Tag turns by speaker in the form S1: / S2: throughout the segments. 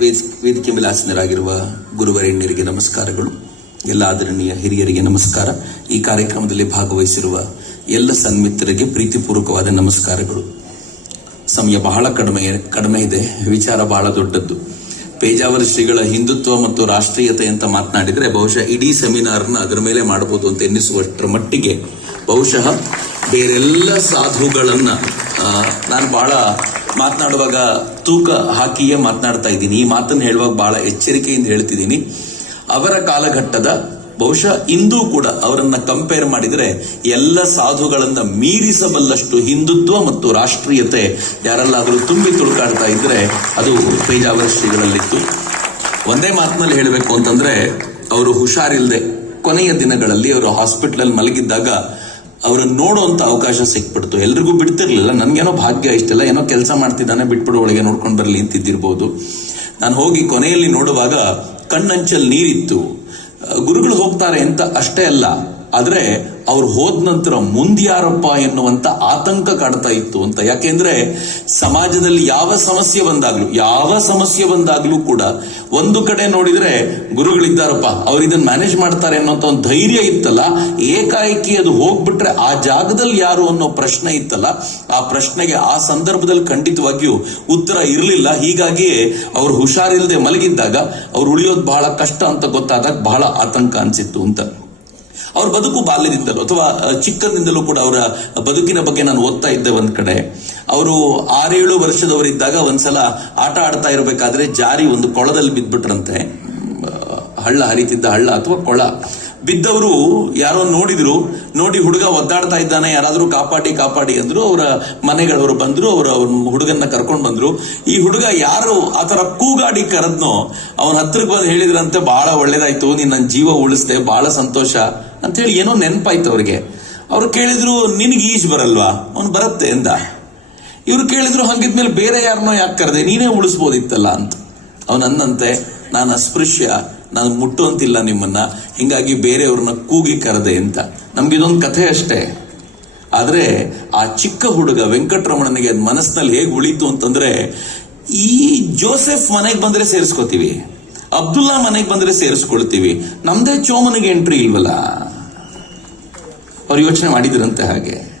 S1: ವೇದ್- ವೇದಿಕೆ ವಿಲಾಸನರಾಗಿರುವ ಗುರುವರೆಣ್ಯರಿಗೆ ನಮಸ್ಕಾರಗಳು. ಎಲ್ಲ ಆದರಣೀಯ ಹಿರಿಯರಿಗೆ ನಮಸ್ಕಾರ. ಈ ಕಾರ್ಯಕ್ರಮದಲ್ಲಿ ಭಾಗವಹಿಸಿರುವ ಎಲ್ಲ ಸನ್ಮಿತ್ರರಿಗೆ ಪ್ರೀತಿಪೂರ್ವಕವಾದ ನಮಸ್ಕಾರಗಳು. ಸಮಯ ಬಹಳ ಕಡಿಮೆ ಕಡಿಮೆ ಇದೆ. ವಿಚಾರ ಬಹಳ ದೊಡ್ಡದ್ದು. ಪೇಜಾವರ ಶ್ರೀಗಳ ಹಿಂದುತ್ವ ಮತ್ತು ರಾಷ್ಟ್ರೀಯತೆ ಅಂತ ಮಾತನಾಡಿದ್ರೆ ಬಹುಶಃ ಇಡೀ ಸೆಮಿನಾರ್ನ ಅದರ ಮೇಲೆ ಮಾಡಬಹುದು ಅಂತ ಎನ್ನಿಸುವಷ್ಟರ ಮಟ್ಟಿಗೆ. ಬಹುಶಃ ಬೇರೆಲ್ಲ ಸಾಧುಗಳನ್ನು ನಾನು ಬಹಳ ಮಾತನಾಡುವಾಗ ತೂಕ ಹಾಕಿಯೇ ಮಾತನಾಡ್ತಾ ಇದ್ದೀನಿ. ಈ ಮಾತನ್ನು ಹೇಳುವಾಗ ಬಹಳ ಎಚ್ಚರಿಕೆಯಿಂದ ಹೇಳ್ತಿದ್ದೀನಿ. ಅವರ ಕಾಲಘಟ್ಟದ ಬಹುಶಃ ಇಂದು ಕೂಡ ಅವರನ್ನ ಕಂಪೇರ್ ಮಾಡಿದರೆ ಎಲ್ಲ ಸಾಧುಗಳನ್ನ ಮೀರಿಸಬಲ್ಲಷ್ಟು ಹಿಂದುತ್ವ ಮತ್ತು ರಾಷ್ಟ್ರೀಯತೆ ಯಾರಲ್ಲಾದರೂ ತುಂಬಿ ತುಳುಕಾಡ್ತಾ ಇದ್ರೆ ಅದು ಪೇಜಾವರ ಶ್ರೀಗಳಲ್ಲಿತ್ತು. ಒಂದೇ ಮಾತಿನಲ್ಲಿ ಹೇಳಬೇಕು ಅಂತಂದ್ರೆ, ಅವರು ಹುಷಾರಿಲ್ಲದೆ ಕೊನೆಯ ದಿನಗಳಲ್ಲಿ ಅವರು ಹಾಸ್ಪಿಟಲ್ ಮಲಗಿದ್ದಾಗ ಅವರನ್ನು ನೋಡುವಂತ ಅವಕಾಶ ಸಿಕ್ಬಿಡ್ತು. ಎಲ್ರಿಗೂ ಬಿಡ್ತಿರ್ಲಿಲ್ಲ. ನನ್ಗೇನೋ ಭಾಗ್ಯ ಇಷ್ಟೆಲ್ಲ ಏನೋ ಕೆಲಸ ಮಾಡ್ತಿದ್ದಾನೆ, ಬಿಟ್ಬಿಡು, ಒಳಗೆ ನೋಡ್ಕೊಂಡು ಬರಲಿ ಅಂತಿದ್ದಿರ್ಬೋದು. ನಾನು ಹೋಗಿ ಕೊನೆಯಲ್ಲಿ ನೋಡುವಾಗ ಕಣ್ಣಂಚಲ್ಲಿ ನೀರಿತ್ತು. ಗುರುಗಳು ಹೋಗ್ತಾರೆ ಅಂತ ಅಷ್ಟೇ ಅಲ್ಲ. ಆದ್ರೆ ಅವ್ರು ಹೋದ ನಂತರ ಮುಂದ್ಯಾರಪ್ಪ ಎನ್ನುವಂತ ಆತಂಕ ಕಾಡ್ತಾ ಇತ್ತು ಅಂತ. ಯಾಕೆಂದ್ರೆ ಸಮಾಜದಲ್ಲಿ ಯಾವ ಸಮಸ್ಯೆ ಬಂದಾಗ್ಲೂ, ಯಾವ ಸಮಸ್ಯೆ ಬಂದಾಗ್ಲೂ ಕೂಡ ಒಂದು ಕಡೆ ನೋಡಿದ್ರೆ ಗುರುಗಳಿದ್ದಾರಪ್ಪ, ಅವ್ರು ಇದನ್ನ ಮ್ಯಾನೇಜ್ ಮಾಡ್ತಾರೆ ಅನ್ನೋಂತ ಒಂದು ಧೈರ್ಯ ಇತ್ತಲ್ಲ. ಏಕಾಏಕಿ ಅದು ಹೋಗ್ಬಿಟ್ರೆ ಆ ಜಾಗದಲ್ಲಿ ಯಾರು ಅನ್ನೋ ಪ್ರಶ್ನೆ ಇತ್ತಲ್ಲ. ಆ ಪ್ರಶ್ನೆಗೆ ಆ ಸಂದರ್ಭದಲ್ಲಿ ಖಂಡಿತವಾಗಿಯೂ ಉತ್ತರ ಇರಲಿಲ್ಲ. ಹೀಗಾಗಿಯೇ ಅವ್ರು ಹುಷಾರಿಲ್ಲದೆ ಮಲಗಿದ್ದಾಗ ಅವ್ರು ಉಳಿಯೋದು ಬಹಳ ಕಷ್ಟ ಅಂತ ಗೊತ್ತಾದಾಗ ಬಹಳ ಆತಂಕ ಅನ್ಸಿತ್ತು ಅಂತ. ಅವ್ರ ಬದುಕು ಬಾಲ್ಯದಿಂದಲೂ ಅಥವಾ ಚಿಕ್ಕಂದಿಂದಲೂ ಕೂಡ ಅವರ ಬದುಕಿನ ಬಗ್ಗೆ ನಾನು ಓದ್ತಾ ಇದ್ದೆ ಒಂದ್ ಕಡೆ. ಅವರು ಆರೇಳು ವರ್ಷದವರಿದ್ದಾಗ ಒಂದ್ಸಲ ಆಟ ಆಡ್ತಾ ಇರಬೇಕಾದ್ರೆ ಜಾರಿ ಒಂದು ಕೊಳದಲ್ಲಿ ಬಿದ್ಬಿಟ್ರಂತೆ. ಹಳ್ಳ ಹರಿತಿದ್ದ ಹಳ್ಳ ಅಥವಾ ಕೊಳ. ಬಿದ್ದವರು ಯಾರೋ ನೋಡಿದ್ರು, ನೋಡಿ ಹುಡುಗ ಒದ್ದಾಡ್ತಾ ಇದ್ದಾನೆ, ಯಾರಾದ್ರೂ ಕಾಪಾಡಿ ಕಾಪಾಡಿ ಅಂದ್ರು, ಅವರ ಮನೆಗಳವರು ಬಂದ್ರು, ಅವರ ಹುಡುಗನ್ನ ಕರ್ಕೊಂಡು ಬಂದ್ರು. ಈ ಹುಡುಗ ಯಾರು ಆತರ ಕೂಗಾಡಿ ಕರೆದ್ನೋ, ಅವನ ಹತ್ರಕ್ಕೆ ಬಂದು ಹೇಳಿದ್ರಂತೆ ಬಹಳ ಒಳ್ಳೇದಾಯ್ತು, ನೀನ್ ನನ್ನ ಜೀವ ಉಳಿಸ್ದೆ ಬಹಳ ಸಂತೋಷ. ಅಂತ ಹೇಳಿ ಏನೋ ನೆನಪಾಯ್ತು ಅವ್ರಿಗೆ. ಅವ್ರು ಕೇಳಿದ್ರು, ನಿನಗೆ ಈಜ್ ಬರಲ್ವಾ? ಅವ್ನು, ಬರುತ್ತೆ, ಎಂದ. ಇವ್ರು ಕೇಳಿದ್ರು, ಹಂಗಿದ್ಮೇಲೆ ಬೇರೆ ಯಾರನ್ನೋ ಯಾಕೆ ಕರೆದೆ? ನೀನೇ ಉಳಿಸ್ಬೋದಿತ್ತಲ್ಲ, ಅಂತ. ಅವನು ಅಂದಂತೆ ನಾನು ಅಸ್ಪೃಶ್ಯ, ನಾನು ಮುಟ್ಟುವಂತಿಲ್ಲ ನಿಮ್ಮನ್ನ, ಹಿಂಗಾಗಿ ಬೇರೆಯವ್ರನ್ನ ಕೂಗಿ ಕರೆದೆ ಅಂತ ನಮ್ಗಿದೊಂದು ಕಥೆ ಅಷ್ಟೇ. ಆದ್ರೆ, ಆ ಚಿಕ್ಕ ಹುಡುಗ ವೆಂಕಟರಮಣನಿಗೆ ಮನಸ್ಸಿನಲ್ಲಿ ಹೇಗೆ ಉಳಿತು ಅಂತಂದ್ರೆ, ಈ ಜೋಸೆಫ್ ಮನೆಗೆ ಬಂದ್ರೆ ಸೇರಿಸ್ಕೋತೀವಿ. ಅಬ್ದುಲ್ಲಾ ಮನೆಗೆ ಬಂದ್ರೆ ಸೇರಿಸ್ಕೊಳ್ತೀವಿ. ನಮ್ದೇ ಚೋಮನಿಗೆ ಎಂಟ್ರಿ ಇಲ್ವಲ್ಲ? ಅವ್ರು ಯೋಚನೆ ಮಾಡಿದ್ರಂತೆ ಹಾಗೆ.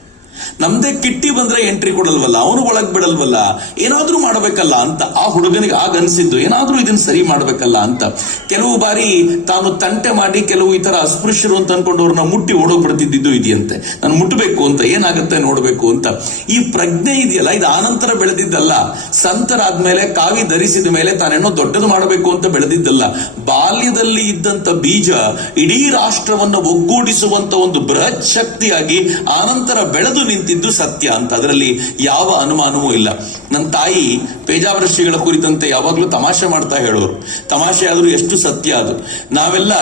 S1: ನಮ್ದೇ ಕಿಟ್ಟಿ ಬಂದ್ರೆ ಎಂಟ್ರಿ ಕೊಡಲ್ವಲ್ಲ, ಅವನು ಒಳಗ್ ಬಿಡಲ್ವಲ್ಲ, ಏನಾದ್ರೂ ಮಾಡಬೇಕಲ್ಲ ಅಂತ ಆ ಹುಡುಗನಿಗೆ ಆಗ ಅನ್ಸಿದ್ದು, ಏನಾದ್ರೂ ಇದನ್ನ ಸರಿ ಮಾಡ್ಬೇಕಲ್ಲ ಅಂತ. ಕೆಲವು ಬಾರಿ ತಾನು ತಂಟೆ ಮಾಡಿ ಕೆಲವು ಈ ತರ ಅಸ್ಪೃಶ್ಯರು ಅಂತ ಅನ್ಕೊಂಡು ಅವ್ರನ್ನ ಮುಟ್ಟಿ ಓಡೋಗ್ಬಿಡ್ತಿದ್ದು ಇದೆಯಂತೆ. ನಾನು ಮುಟ್ಟಬೇಕು ಅಂತ, ಏನಾಗುತ್ತೆ ನೋಡ್ಬೇಕು ಅಂತ. ಈ ಪ್ರಜ್ಞೆ ಇದೆಯಲ್ಲ, ಇದು ಆನಂತರ ಬೆಳೆದಿದ್ದಲ್ಲ. ಸಂತರಾದ್ಮೇಲೆ, ಕಾವಿ ಧರಿಸಿದ ಮೇಲೆ ತಾನೇನೋ ದೊಡ್ಡದು ಮಾಡಬೇಕು ಅಂತ ಬೆಳೆದಿದ್ದಲ್ಲ. ಬಾಲ್ಯದಲ್ಲಿ ಇದ್ದಂತ ಬೀಜ ಇಡೀ ರಾಷ್ಟ್ರವನ್ನು ಒಗ್ಗೂಡಿಸುವಂತ ಒಂದು ಬೃಹತ್ ಶಕ್ತಿಯಾಗಿ ಆನಂತರ ಬೆಳೆದು ನಿಂತಿದ್ದು ಸತ್ಯ ಅಂತ. ಅದರಲ್ಲಿ ಯಾವ ಅನುಮಾನವೂ ಇಲ್ಲ. ನನ್ನ ತಾಯಿ ಪೇಜಾವರ ಕುರಿತಂತೆ ಯಾವಾಗ್ಲೂ ತಮಾಷೆ ಮಾಡ್ತಾ ಹೇಳೋರು. ತಮಾಷೆ ಆದ್ರೂ ಎಷ್ಟು ಸತ್ಯ ಅದು. ನಾವೆಲ್ಲ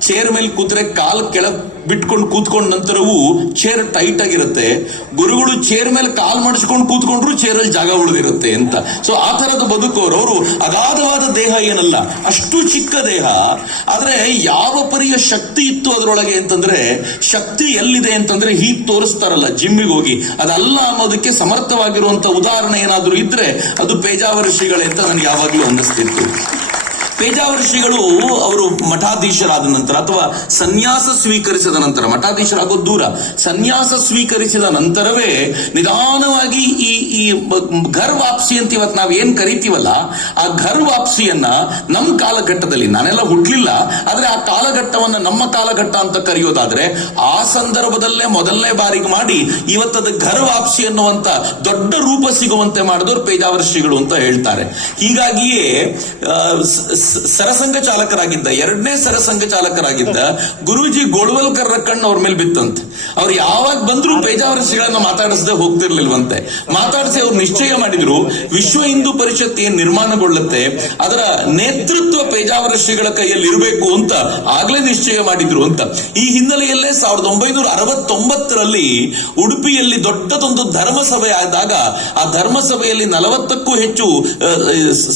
S1: ಚೇರ್ ಮೇಲೆ ಕೂತ್ರೆ ಕಾಲ್ ಕೆಳಗ್ ಬಿಟ್ಕೊಂಡು ಕೂತ್ಕೊಂಡ ನಂತರವೂ ಚೇರ್ ಟೈಟ್ ಆಗಿರುತ್ತೆ. ಗುರುಗಳು ಚೇರ್ ಮೇಲೆ ಕಾಲ್ ಮಾಡಿಸ್ಕೊಂಡು ಕೂತ್ಕೊಂಡ್ರು ಚೇರಲ್ಲಿ ಜಾಗ ಉಳಿದಿರುತ್ತೆ ಅಂತ. ಸೊ ಆ ತರದ ಬದುಕೋರು ಅವರು ಅಗಾಧವಾದ ದೇಹ ಏನಲ್ಲ, ಅಷ್ಟು ಚಿಕ್ಕ ದೇಹ. ಆದ್ರೆ ಯಾವ ಪರಿಯ ಶಕ್ತಿ ಇತ್ತು ಅದರೊಳಗೆ ಅಂತಂದ್ರೆ, ಶಕ್ತಿ ಎಲ್ಲಿದೆ ಅಂತಂದ್ರೆ ಹೀಗ್ ತೋರಿಸ್ತಾರಲ್ಲ ಜಿಮ್ಮಿಗೆ ಹೋಗಿ. ಅದಲ್ಲ ಅನ್ನೋದಕ್ಕೆ ಸಮರ್ಥವಾಗಿರುವಂತ ಉದಾಹರಣೆ ಏನಾದ್ರೂ ಇದ್ರೆ ಅದು ಪೇಜಾವರ ಅಂತ ನನಗೆ ಯಾವಾಗ್ಲೂ ಅನ್ನಿಸ್ತಿತ್ತು. ಪೇಜಾವರ ಶ್ರೀಗಳು ಅವರು ಮಠಾಧೀಶರಾದ ನಂತರ ಅಥವಾ ಸನ್ಯಾಸ ಸ್ವೀಕರಿಸಿದ ನಂತರ ಮಠಾಧೀಶರಾಗೋ ದೂರ, ಸನ್ಯಾಸ ಸ್ವೀಕರಿಸಿದ ನಂತರವೇ ನಿಧಾನವಾಗಿ ಈ ಈ ಘರ್ ವಾಪ್ಸಿ ಅಂತ ಇವತ್ತು ನಾವು ಏನ್ ಕರಿತೀವಲ್ಲ, ಆ ಘರ್ ವಾಪ್ಸಿಯನ್ನ ನಮ್ಮ ಕಾಲಘಟ್ಟದಲ್ಲಿ, ನಾನೆಲ್ಲ ಹುಟ್ಲಿಲ್ಲ, ಆದ್ರೆ ಆ ಕಾಲಘಟ್ಟವನ್ನ ನಮ್ಮ ಕಾಲಘಟ್ಟ ಅಂತ ಕರೆಯೋದಾದ್ರೆ, ಆ ಸಂದರ್ಭದಲ್ಲೇ ಮೊದಲನೇ ಬಾರಿಗೆ ಮಾಡಿ ಇವತ್ತದ ಘರ್ ವಾಪ್ಸಿ ಅನ್ನುವಂತ ದೊಡ್ಡ ರೂಪ ಸಿಗುವಂತೆ ಮಾಡಿದವರು ಪೇಜಾವರ ಶ್ರೀಗಳು ಅಂತ ಹೇಳ್ತಾರೆ. ಹೀಗಾಗಿಯೇ ಸರಸಂಘ ಚಾಲಕರಾಗಿದ್ದ, ಎರಡನೇ ಸರಸಂಘ ಚಾಲಕರಾಗಿದ್ದ ಗುರೂಜಿ ಗೋಳ್ವಲ್ಕರ್ ಕಣ್ಣು ಅವ್ರ ಮೇಲೆ ಬಿತ್ತಂತೆ. ಅವ್ರು ಯಾವಾಗ ಬಂದ್ರು ಪೇಜಾವರ ಶ್ರೀಗಳನ್ನ ಮಾತಾಡಿಸದೆ ಹೋಗ್ತಿರ್ಲಿಲ್ವಂತೆ. ಮಾತಾಡಿಸಿ ಅವ್ರು ನಿಶ್ಚಯ ಮಾಡಿದ್ರು, ವಿಶ್ವ ಹಿಂದೂ ಪರಿಷತ್ ಏನ್ ನಿರ್ಮಾಣಗೊಳ್ಳುತ್ತೆ, ಅದರ ನೇತೃತ್ವ ಪೇಜಾವರ ಶ್ರೀಗಳ ಕೈಯಲ್ಲಿ ಇರಬೇಕು ಅಂತ ಆಗ್ಲೇ ನಿಶ್ಚಯ ಮಾಡಿದ್ರು ಅಂತ. ಈ ಹಿನ್ನೆಲೆಯಲ್ಲೇ ಸಾವಿರದ ಒಂಬೈನೂರ ಅರವತ್ತೊಂಬತ್ತರಲ್ಲಿ ಉಡುಪಿಯಲ್ಲಿ ದೊಡ್ಡದೊಂದು ಧರ್ಮಸಭೆ ಆದಾಗ, ಆ ಧರ್ಮಸಭೆಯಲ್ಲಿ ನಲವತ್ತಕ್ಕೂ ಹೆಚ್ಚು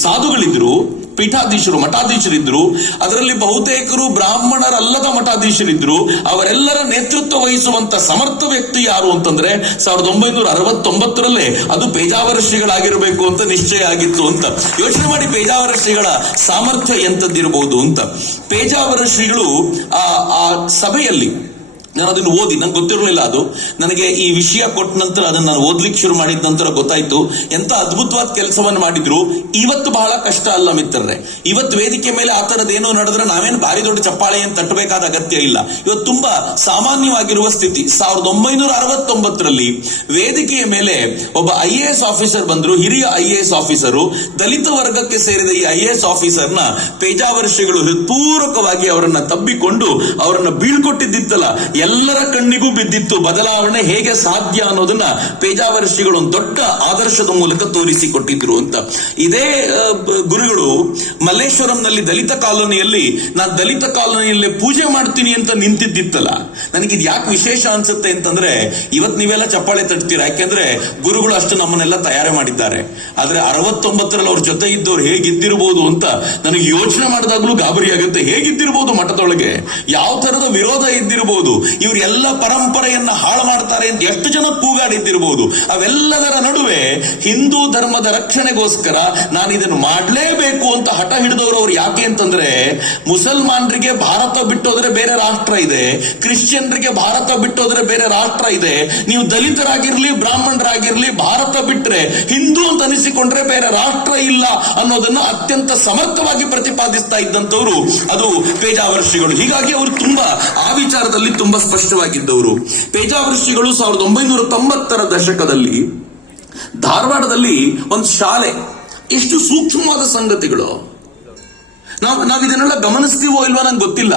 S1: ಸಾಧುಗಳಿದ್ರು. ಪೀಠಾಧೀಶರು ಮಠಾಧೀಶರಿದ್ರು ಅದರಲ್ಲಿ ಬಹುತೇಕರು ಬ್ರಾಹ್ಮಣರಲ್ಲದ ಮಠಾಧೀಶರಿದ್ರು ಅವರೆಲ್ಲರ ನೇತೃತ್ವ ವಹಿಸುವಂತ ಸಮರ್ಥ ವ್ಯಕ್ತಿ ಯಾರು ಅಂತಂದ್ರೆ ಸಾವಿರದ ಒಂಬೈನೂರ ಅರವತ್ತೊಂಬತ್ತರಲ್ಲೇ ಅದು ಪೇಜಾವರ ಶ್ರೀಗಳಾಗಿರಬೇಕು ಅಂತ ನಿಶ್ಚಯ ಆಗಿತ್ತು ಅಂತ. ಯೋಚನೆ ಮಾಡಿ ಪೇಜಾವರ ಶ್ರೀಗಳ ಸಾಮರ್ಥ್ಯ ಎಂತದ್ದಿರಬಹುದು ಅಂತ. ಪೇಜಾವರ ಶ್ರೀಗಳು ಆ ಆ ಸಭೆಯಲ್ಲಿ ನಾನು ಅದನ್ನು ಓದಿ, ನಂಗೆ ಗೊತ್ತಿರಲಿಲ್ಲ ಅದು. ನನಗೆ ಈ ವಿಷಯ ಕೊಟ್ಟ ನಂತರ ಅದನ್ನು ನಾನು ಓದ್ಲಿಕ್ಕೆ ಶುರು ಮಾಡಿದ ನಂತರ ಗೊತ್ತಾಯ್ತು. ಎಂತ ಅದ್ಭುತವಾದ ಕೆಲಸವನ್ನು ಮಾಡಿದ್ರು. ಇವತ್ತು ಬಹಳ ಕಷ್ಟ ಅಲ್ಲ ಮಿತ್ರರೇ. ಇವತ್ತು ವೇದಿಕೆ ಮೇಲೆ ಆ ಏನೋ ನಡೆದ್ರೆ ನಾವೇನು ಭಾರಿ ದೊಡ್ಡ ಚಪ್ಪಾಳೆ ಏನು ತಟ್ಟಬೇಕಾದ ಅಗತ್ಯ ಇಲ್ಲ. ಇವತ್ತು ತುಂಬಾ ಸಾಮಾನ್ಯವಾಗಿರುವ ಸ್ಥಿತಿ. ಸಾವಿರದ ಒಂಬೈನೂರ ಅರವತ್ತೊಂಬತ್ತರಲ್ಲಿ ವೇದಿಕೆಯ ಮೇಲೆ ಒಬ್ಬ ಐ ಎ ಎಸ್ ಆಫೀಸರ್ ಬಂದ್ರು. ಹಿರಿಯ ಐ ಎ ಎಸ್ ಆಫೀಸರು. ದಲಿತ ವರ್ಗಕ್ಕೆ ಸೇರಿದ ಈ ಐ ಎ ಎಸ್ ಆಫೀಸರ್ನ ಪೇಜಾವರ್ಷಗಳು ಹೃತ್ಪೂರ್ವಕವಾಗಿ ಅವರನ್ನ ತಬ್ಬಿಕೊಂಡು ಅವರನ್ನ ಬೀಳ್ಕೊಟ್ಟಿದ್ದಿತ್ತಲ್ಲ. ಎಲ್ಲರ ಕಣ್ಣಿಗೂ ಬಿದ್ದಿತ್ತು. ಬದಲಾವಣೆ ಹೇಗೆ ಸಾಧ್ಯ ಅನ್ನೋದನ್ನ ಪೇಜಾವರ್ಷಿಗಳು ಒಂದು ದೊಡ್ಡ ಆದರ್ಶದ ಮೂಲಕ ತೋರಿಸಿಕೊಟ್ಟಿದ್ರು ಅಂತ. ಇದೇ ಗುರುಗಳು ಮಲ್ಲೇಶ್ವರಂನಲ್ಲಿ ದಲಿತ ಕಾಲೋನಿಯಲ್ಲಿ, ನಾನು ದಲಿತ ಕಾಲೋನಿಯಲ್ಲಿ ಪೂಜೆ ಮಾಡ್ತೀನಿ ಅಂತ ನಿಂತಿದ್ದಿತ್ತಲ್ಲ. ನನಗೆ ಇದು ಯಾಕೆ ವಿಶೇಷ ಅನ್ಸುತ್ತೆ ಅಂತಂದ್ರೆ, ಇವತ್ ನೀವೆಲ್ಲ ಚಪ್ಪಾಳೆ ತಟ್ತೀರಾ? ಯಾಕೆಂದ್ರೆ ಗುರುಗಳು ಅಷ್ಟು ನಮ್ಮನ್ನೆಲ್ಲ ತಯಾರಿ ಮಾಡಿದ್ದಾರೆ. ಆದ್ರೆ ಅರವತ್ತೊಂಬತ್ತರಲ್ಲಿ ಅವ್ರ ಜೊತೆ ಇದ್ದವ್ರು ಹೇಗಿದ್ದಿರಬಹುದು ಅಂತ ನನಗೆ ಯೋಚನೆ ಮಾಡಿದಾಗ್ಲೂ ಗಾಬರಿ ಆಗುತ್ತೆ. ಹೇಗಿದ್ದಿರಬಹುದು ಮಠದೊಳಗೆ? ಯಾವ ತರದ ವಿರೋಧ ಇದ್ದಿರಬಹುದು ಇವರೆಲ್ಲ ಪರಂಪರೆಯನ್ನ ಹಾಳು ಮಾಡ್ತಾರೆ ಅಂತ ಎಷ್ಟು ಜನ ಕೂಗಾಡಿದ್ದಿರಬಹುದು ಅವೆಲ್ಲದರ ನಡುವೆ ಹಿಂದೂ ಧರ್ಮದ ರಕ್ಷಣೆಗೋಸ್ಕರ ನಾನು ಇದನ್ನು ಮಾಡಲೇಬೇಕು ಅಂತ ಹಠ ಹಿಡಿದವರು ಅವ್ರು ಯಾಕೆ ಅಂತಂದ್ರೆ ಮುಸಲ್ಮಾನರಿಗೆ ಭಾರತ ಬಿಟ್ಟೋದ್ರೆ ಬೇರೆ ರಾಷ್ಟ್ರ ಇದೆ, ಕ್ರಿಶ್ಚಿಯನ್ರಿಗೆ ಭಾರತ ಬಿಟ್ಟೋದ್ರೆ ಬೇರೆ ರಾಷ್ಟ್ರ ಇದೆ, ನೀವು ದಲಿತರಾಗಿರ್ಲಿ, ಬ್ರಾಹ್ಮಣರಾಗಿರ್ಲಿ, ಭಾರತ ಬಿಟ್ರೆ ಹಿಂದೂ ಅಂತ ಅನಿಸಿಕೊಂಡ್ರೆ ಬೇರೆ ರಾಷ್ಟ್ರ ಇಲ್ಲ ಅನ್ನೋದನ್ನ ಅತ್ಯಂತ ಸಮರ್ಥವಾಗಿ ಪ್ರತಿಪಾದಿಸ್ತಾ ಇದ್ದಂತವರು ಅದು ಪೇಜಾವರ್ಷಿಗಳು. ಹೀಗಾಗಿ ಅವರು ತುಂಬಾ ಆ ವಿಚಾರದಲ್ಲಿ ತುಂಬಾ ಸ್ಪಷ್ಟವಾಗಿದ್ದವರು. ಪೇಜಾವೃಷ್ಟಿಗಳು ಸಾವಿರದ ಒಂಬೈನೂರ ತೊಂಬತ್ತರ ದಶಕದಲ್ಲಿ ಧಾರವಾಡದಲ್ಲಿ ಒಂದು ಶಾಲೆ. ಎಷ್ಟು ಸೂಕ್ಷ್ಮವಾದ ಸಂಗತಿಗಳು. ನಾವು ನಾವು ಇದನ್ನೆಲ್ಲ ಗಮನಿಸ್ತೀವೋ ಇಲ್ವಾ ನಂಗೆ ಗೊತ್ತಿಲ್ಲ.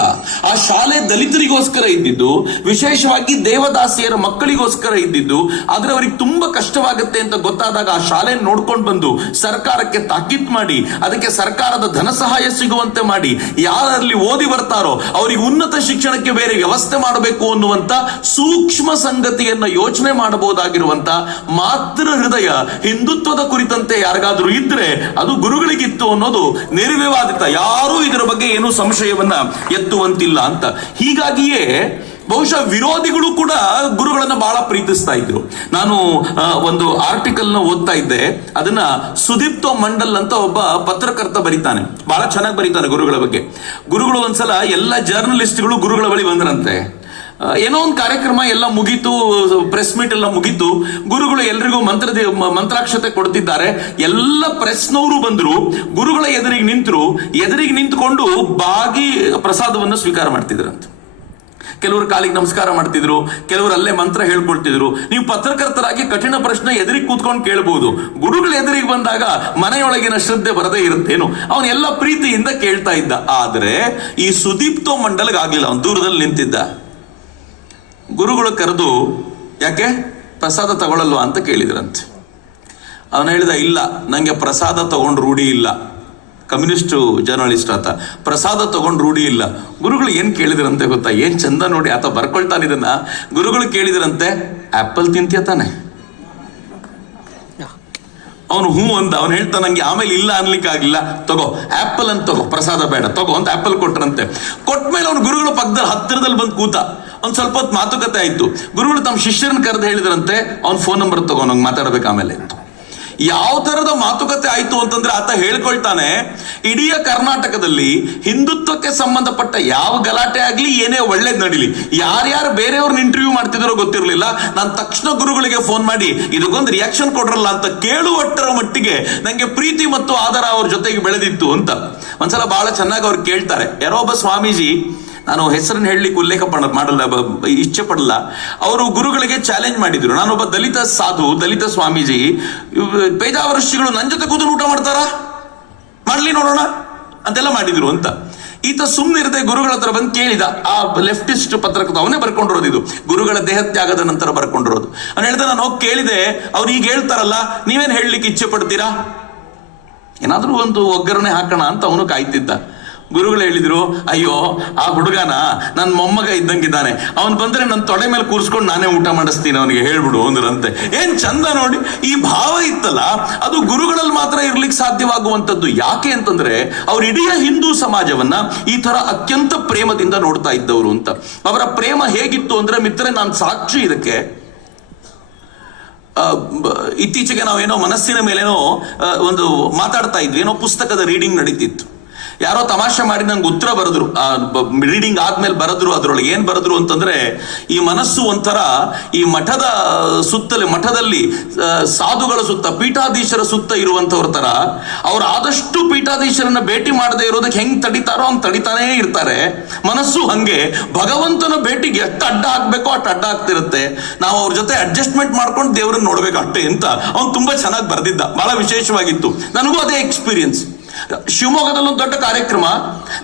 S1: ಆ ಶಾಲೆ ದಲಿತರಿಗೋಸ್ಕರ ಇದ್ದಿದ್ದು, ವಿಶೇಷವಾಗಿ ದೇವದಾಸಿಯರ ಮಕ್ಕಳಿಗೋಸ್ಕರ ಇದ್ದಿದ್ದು, ಆದ್ರೆ ಅವ್ರಿಗೆ ತುಂಬಾ ಕಷ್ಟವಾಗುತ್ತೆ ಅಂತ ಗೊತ್ತಾದಾಗ ಆ ಶಾಲೆ ನೋಡ್ಕೊಂಡು ಬಂದು ಸರ್ಕಾರಕ್ಕೆ ತಾಕೀತ್ ಮಾಡಿ, ಅದಕ್ಕೆ ಸರ್ಕಾರದ ಧನ ಸಹಾಯ ಸಿಗುವಂತೆ ಮಾಡಿ, ಯಾರಲ್ಲಿ ಓದಿ ಬರ್ತಾರೋ ಅವರಿಗೆ ಉನ್ನತ ಶಿಕ್ಷಣಕ್ಕೆ ಬೇರೆ ವ್ಯವಸ್ಥೆ ಮಾಡಬೇಕು ಅನ್ನುವಂತ ಸೂಕ್ಷ್ಮ ಸಂಗತಿಯನ್ನ ಯೋಚನೆ ಮಾಡಬಹುದಾಗಿರುವಂತ ಮಾತೃ ಹೃದಯ ಹಿಂದುತ್ವದ ಕುರಿತಂತೆ ಯಾರಿಗಾದ್ರೂ ಇದ್ರೆ ಅದು ಗುರುಗಳಿಗಿತ್ತು ಅನ್ನೋದು ನಿರ್ವಿವಾದಿತ. ಯಾರೂ ಇದರ ಬಗ್ಗೆ ಏನು ಸಂಶಯವನ್ನ ಎತ್ತುವಂತಿಲ್ಲ ಅಂತ. ಹೀಗಾಗಿಯೇ ಬಹುಶಃ ವಿರೋಧಿಗಳು ಕೂಡ ಗುರುಗಳನ್ನ ಬಹಳ ಪ್ರೀತಿಸ್ತಾ ಇದ್ರು. ನಾನು ಒಂದು ಆರ್ಟಿಕಲ್ನ ಓದ್ತಾ ಇದ್ದೆ. ಅದನ್ನ ಸುದೀಪ್ತ ಮಂಡಲ್ ಅಂತ ಒಬ್ಬ ಪತ್ರಕರ್ತ ಬರೀತಾನೆ. ಬಹಳ ಚೆನ್ನಾಗಿ ಬರೀತಾನೆ ಗುರುಗಳ ಬಗ್ಗೆ. ಗುರುಗಳು ಒಂದ್ಸಲ ಎಲ್ಲ ಜರ್ನಲಿಸ್ಟ್ಗಳು ಗುರುಗಳ ಬಳಿ ಬಂದ್ರಂತೆ. ಏನೋ ಒಂದು ಕಾರ್ಯಕ್ರಮ ಎಲ್ಲ ಮುಗೀತು ಪ್ರೆಸ್ ಮೀಟ್ ಎಲ್ಲ ಮುಗೀತು. ಗುರುಗಳು ಎಲ್ರಿಗೂ ಮಂತ್ರ ಮಂತ್ರಾಕ್ಷತೆ ಕೊಡ್ತಿದ್ದಾರೆ. ಎಲ್ಲ ಪ್ರೆಸ್ನವರು ಬಂದ್ರು, ಗುರುಗಳ ಎದುರಿಗೆ ನಿಂತರು, ಎದುರಿಗೆ ನಿಂತ್ಕೊಂಡು ಬಾಗಿ ಪ್ರಸಾದವನ್ನು ಸ್ವೀಕಾರ ಮಾಡ್ತಿದ್ರಂತ. ಕೆಲವರು ಕಾಲಿಗೆ ನಮಸ್ಕಾರ ಮಾಡ್ತಿದ್ರು, ಕೆಲವರು ಅಲ್ಲೇ ಮಂತ್ರ ಹೇಳ್ಕೊಳ್ತಿದ್ರು. ನೀವು ಪತ್ರಕರ್ತರಾಗಿ ಕಠಿಣ ಪ್ರಶ್ನೆ ಎದುರಿಗೆ ಕೂತ್ಕೊಂಡು ಕೇಳಬಹುದು ಗುರುಗಳು ಎದುರಿಗೆ ಬಂದಾಗ ಮನೆಯೊಳಗಿನ ಶ್ರದ್ಧೆ ಬರದೇ ಇರುತ್ತೇನು? ಅವನ ಎಲ್ಲ ಪ್ರೀತಿಯಿಂದ ಕೇಳ್ತಾ ಇದ್ದ. ಆದ್ರೆ ಈ ಸುದೀಪ್ತೋ ಮಂಡಲ್ಗೆ ಆಗ್ಲಿಲ್ಲ ಅವನು ದೂರದಲ್ಲಿ ನಿಂತಿದ್ದ. ಗುರುಗಳು ಕರೆದು ಯಾಕೆ ಪ್ರಸಾದ ತಗೊಳ್ಳಲ್ವ ಅಂತ ಕೇಳಿದ್ರಂತೆ. ಅವನು ಹೇಳಿದ, ಇಲ್ಲ ನನಗೆ ಪ್ರಸಾದ ತಗೊಂಡು ರೂಢಿ ಇಲ್ಲ. ಕಮ್ಯುನಿಸ್ಟ್ ಜರ್ನಲಿಸ್ಟ್ ಆತ, ಪ್ರಸಾದ ತಗೊಂಡು ರೂಢಿ ಇಲ್ಲ. ಗುರುಗಳು ಏನು ಕೇಳಿದ್ರಂತೆ ಗೊತ್ತಾ? ಏನು ಚಂದ ನೋಡಿ, ಆತ ಬರ್ಕೊಳ್ತಾನೆ ಇದನ್ನ. ಗುರುಗಳು ಕೇಳಿದ್ರಂತೆ, ಆಪಲ್ ತಿಂತೀಯ ತಾನೆ. ಅವನು ಹ್ಞೂ ಅಂದ, ಅವನು ಹೇಳ್ತಾ, ನಂಗೆ ಆಮೇಲೆ ಇಲ್ಲ ಅನ್ಲಿಕ್ಕೆ ಆಗಿಲ್ಲ ತಗೋ, ಆಪಲ್ ಅಂತ ತಗೋ, ಪ್ರಸಾದ ಬೇಡ. ತಗೋ ಅಂತ ಆಪಲ್ ಕೊಟ್ರಂತೆ. ಕೊಟ್ಮೇಲೆ ಅವನು ಗುರುಗಳ ಪಕ್ಕದಲ್ಲಿ ಹತ್ತಿರದಲ್ಲಿ ಬಂದು ಕೂತ ಒಂದ್ ಸ್ವಲ್ಪ ಹೊತ್ತು ಮಾತುಕತೆ ಆಯ್ತು. ಗುರುಗಳು ತಮ್ಮ ಶಿಷ್ಯರನ್ನ ಕರೆದು ಹೇಳಿದ್ರಂತೆ, ಅವ್ನ ಫೋನ್ ನಂಬರ್ ತಗೋ ನಂಗೆ ಮಾತಾಡ್ಬೇಕು ಆಮೇಲೆ ಯಾವ ತರದ ಮಾತುಕತೆ ಆಯ್ತು ಅಂತಂದ್ರೆ ಆತ ಹೇಳ್ಕೊಳ್ತಾನೆ, ಇಡೀ ಕರ್ನಾಟಕದಲ್ಲಿ ಹಿಂದುತ್ವಕ್ಕೆ ಸಂಬಂಧಪಟ್ಟ ಯಾವ ಗಲಾಟೆ ಆಗಲಿ ಏನೇ ಒಳ್ಳೇದು ನಡೀಲಿ. ಯಾರ್ಯಾರು ಬೇರೆಯವ್ರನ್ನ ಇಂಟರ್ವ್ಯೂ ಮಾಡ್ತಿದ್ರೋ ಗೊತ್ತಿರಲಿಲ್ಲ. ನಾನು ತಕ್ಷಣ ಗುರುಗಳಿಗೆ ಫೋನ್ ಮಾಡಿ, ಇದಕ್ಕೊಂದು ರಿಯಾಕ್ಷನ್ ಕೊಡ್ರಲ್ಲ ಅಂತ ಕೇಳುವಟ್ಟರ ಮಟ್ಟಿಗೆ ನನಗೆ ಪ್ರೀತಿ ಮತ್ತು ಆಧಾರ ಅವ್ರ ಜೊತೆಗೆ ಬೆಳೆದಿತ್ತು ಅಂತ. ಒಂದ್ಸಲ ಬಹಳ ಚೆನ್ನಾಗಿ ಅವ್ರು ಕೇಳ್ತಾರೆ, ಯಾರೋ ಒಬ್ಬ ಸ್ವಾಮೀಜಿ ನಾನು ಹೆಸರನ್ನು ಹೇಳಲಿಕ್ಕೆ ಉಲ್ಲೇಖ ಮಾಡಲ್ಲ ಇಚ್ಛೆ ಪಡಲ್ಲ. ಅವರು ಗುರುಗಳಿಗೆ ಚಾಲೆಂಜ್ ಮಾಡಿದ್ರು. ನಾನೊಬ್ಬ ದಲಿತ ಸಾಧು, ದಲಿತ ಸ್ವಾಮೀಜಿ. ಪೇಜಾವರ ನನ್ನ ಜೊತೆ ಕೂತು ಊಟ ಮಾಡ್ತಾರಾ? ಮಾಡಲಿ ನೋಡೋಣ. ಅಂತೆಲ್ಲ ಮಾಡಿದ್ರು ಅಂತ. ಈತ ಸುಮ್ಮನಿರದೆ ಗುರುಗಳ ಹತ್ರ ಬಂದು ಕೇಳಿದ. ಆ ಲೆಫ್ಟಿಸ್ಟ್ ಪತ್ರಕರ್ತ ಅವನೇ ಬರ್ಕೊಂಡಿರೋದು ಇದು. ಗುರುಗಳ ದೇಹತ್ಯಾಗದ ನಂತರ ಬರ್ಕೊಂಡಿರೋದು ಅವ್ನು ಹೇಳ್ದೆ, ನಾನು ಹೋಗಿ ಕೇಳಿದೆ. ಅವ್ರು ಈಗ ಹೇಳ್ತಾರಲ್ಲ, ನೀವೇನು ಹೇಳಲಿಕ್ಕೆ ಇಚ್ಛೆ ಪಡ್ತೀರಾ? ಏನಾದರೂ ಒಂದು ಒಗ್ಗರಣೆ ಹಾಕೋಣ ಅಂತ ಅವನು ಕಾಯ್ತಿದ್ದ. ಗುರುಗಳು ಹೇಳಿದ್ರು, ಅಯ್ಯೋ, ಆ ಹುಡುಗನ ನನ್ನ ಮೊಮ್ಮಗ ಇದ್ದಂಗಿದ್ದಾನೆ. ಅವನು ಬಂದ್ರೆ ನನ್ನ ತೊಡೆ ಮೇಲೆ ಕೂರಿಸ್ಕೊಂಡು ನಾನೇ ಊಟ ಮಾಡಿಸ್ತೀನಿ ಅವನಿಗೆ, ಹೇಳ್ಬಿಡು ಅಂದ್ರಂತೆ. ಏನ್ ಚಂದ ನೋಡಿ, ಈ ಭಾವ ಇತ್ತಲ್ಲ, ಅದು ಗುರುಗಳಲ್ಲಿ ಮಾತ್ರ ಇರ್ಲಿಕ್ಕೆ ಸಾಧ್ಯವಾಗುವಂಥದ್ದು. ಯಾಕೆ ಅಂತಂದ್ರೆ, ಅವ್ರ ಇಡೀ ಹಿಂದೂ ಸಮಾಜವನ್ನ ಈ ತರ ಅತ್ಯಂತ ಪ್ರೇಮದಿಂದ ನೋಡ್ತಾ ಇದ್ದವರು ಅಂತ. ಅವರ ಪ್ರೇಮ ಹೇಗಿತ್ತು ಅಂದ್ರೆ ಮಿತ್ರ ನಾನು ಸಾಕ್ಷಿ ಇದಕ್ಕೆ ಇತ್ತೀಚೆಗೆ ನಾವೇನೋ ಮನಸ್ಸಿನ ಮೇಲೇನೋ ಒಂದು ಮಾತಾಡ್ತಾ ಇದ್ವಿ, ಏನೋ ಪುಸ್ತಕದ ರೀಡಿಂಗ್ ನಡೀತಿತ್ತು. ಯಾರೋ ತಮಾಷೆ ಮಾಡಿ ನಂಗೆ ಉತ್ತರ ಬರೆದ್ರು. ರೀಡಿಂಗ್ ಆದ್ಮೇಲೆ ಬರೆದ್ರು, ಅದ್ರೊಳಗೆ ಏನ್ ಬರೆದ್ರು ಅಂತಂದ್ರೆ, ಈ ಮನಸ್ಸು ಒಂಥರ, ಈ ಮಠದ ಸುತ್ತಲೇ, ಮಠದಲ್ಲಿ ಸಾಧುಗಳ ಸುತ್ತ, ಪೀಠಾಧೀಶರ ಸುತ್ತ ಇರುವಂತವ್ರ ತರ, ಅವ್ರು ಆದಷ್ಟು ಪೀಠಾಧೀಶರನ್ನ ಭೇಟಿ ಮಾಡದೇ ಇರೋದಕ್ಕೆ ಹೆಂಗ್ ತಡಿತಾರೋ ಹಂಗ್ ತಡಿತಾನೇ ಇರ್ತಾರೆ. ಮನಸ್ಸು ಹಂಗೆ. ಭಗವಂತನ ಭೇಟಿಗೆ ಎಷ್ಟು ಅಡ್ಡ ಆಗ್ಬೇಕೋ ಅಷ್ಟು ಅಡ್ಡ ಆಗ್ತಿರುತ್ತೆ ನಾವು ಅವ್ರ ಜೊತೆ ಅಡ್ಜಸ್ಟ್ಮೆಂಟ್ ಮಾಡ್ಕೊಂಡು ದೇವ್ರನ್ನ ನೋಡ್ಬೇಕು ಅಷ್ಟೇ ಅಂತ. ಅವ್ನು ತುಂಬಾ ಚೆನ್ನಾಗಿ ಬರ್ದಿದ್ದ. ಬಹಳ ವಿಶೇಷವಾಗಿತ್ತು. ನನಗೂ ಅದೇ ಎಕ್ಸ್ಪೀರಿಯನ್ಸ್. ಶಿವಮೊಗ್ಗದಲ್ಲಿ ಒಂದು ದೊಡ್ಡ ಕಾರ್ಯಕ್ರಮ.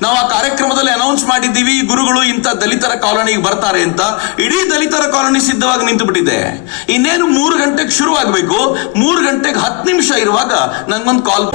S1: ನಾವು ಆ ಕಾರ್ಯಕ್ರಮದಲ್ಲಿ ಅನೌನ್ಸ್ ಮಾಡಿದ್ದೀವಿ ಗುರುಗಳು ಇಂಥ ದಲಿತರ ಕಾಲೋನಿಗೆ ಬರ್ತಾರೆ ಅಂತ. ಇಡೀ ದಲಿತರ ಕಾಲೋನಿ ಸಿದ್ಧವಾಗಿ ನಿಂತು ಬಿಟ್ಟಿದೆ ಇನ್ನೇನು ಮೂರು ಗಂಟೆಗೆ ಶುರು ಆಗಬೇಕು ಮೂರು ಗಂಟೆಗೆ ಹತ್ತು ನಿಮಿಷ ಇರುವಾಗ ನಂಗೊಂದು ಕಾಲ್